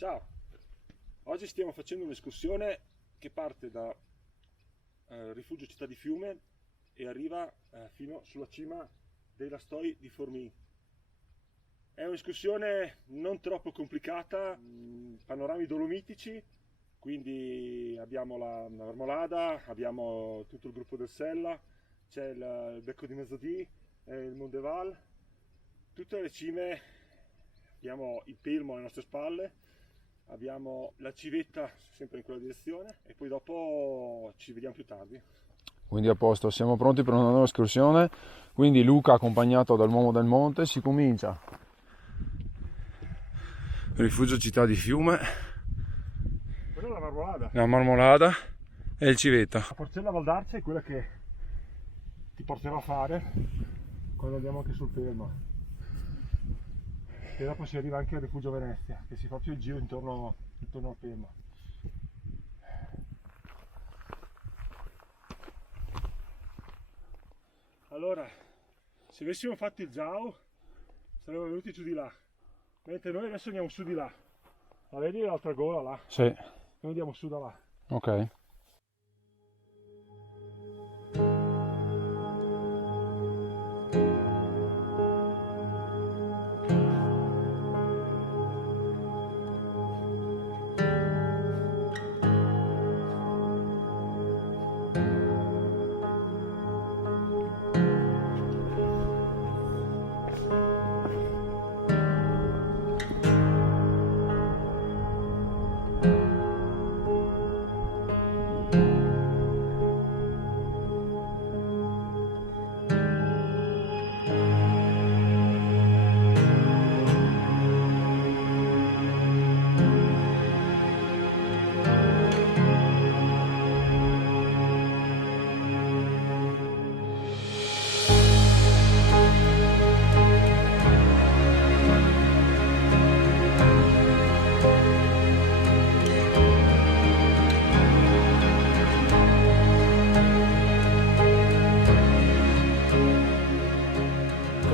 Ciao, oggi stiamo facendo un'escursione che parte da Rifugio Città di Fiume e arriva fino sulla cima dei Lastoi di Formì. È un'escursione non troppo complicata, panorami dolomitici, quindi abbiamo la Marmolada, abbiamo tutto il gruppo del Sella, c'è il Becco di Mezzodì, il Mondeval, tutte le cime, abbiamo il Pilmo alle nostre spalle. Abbiamo la civetta sempre in quella direzione e poi dopo ci vediamo più tardi. Quindi a posto, siamo pronti per una nuova escursione. Quindi Luca accompagnato dall'uomo del monte, si comincia. Rifugio Città di Fiume, Quella è la Marmolada. la Marmolada e il Civetta. La Porcella Valdarce è quella che ti porterò a fare quando andiamo anche sul Pelmo. E dopo si arriva anche al Rifugio Venezia, che si fa più il giro intorno al Pelmo. Allora, se avessimo fatto il Giao saremmo venuti giù di là, mentre noi adesso andiamo su di là. La vedi l'altra gola là? Sì, Noi andiamo su da là. ok.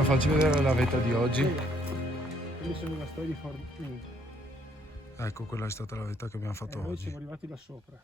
Facci vedere la vetta di oggi. Quelli sono i Lastoi di Formì. Ecco, quella è stata la vetta che abbiamo fatto Noi oggi. siamo arrivati là sopra.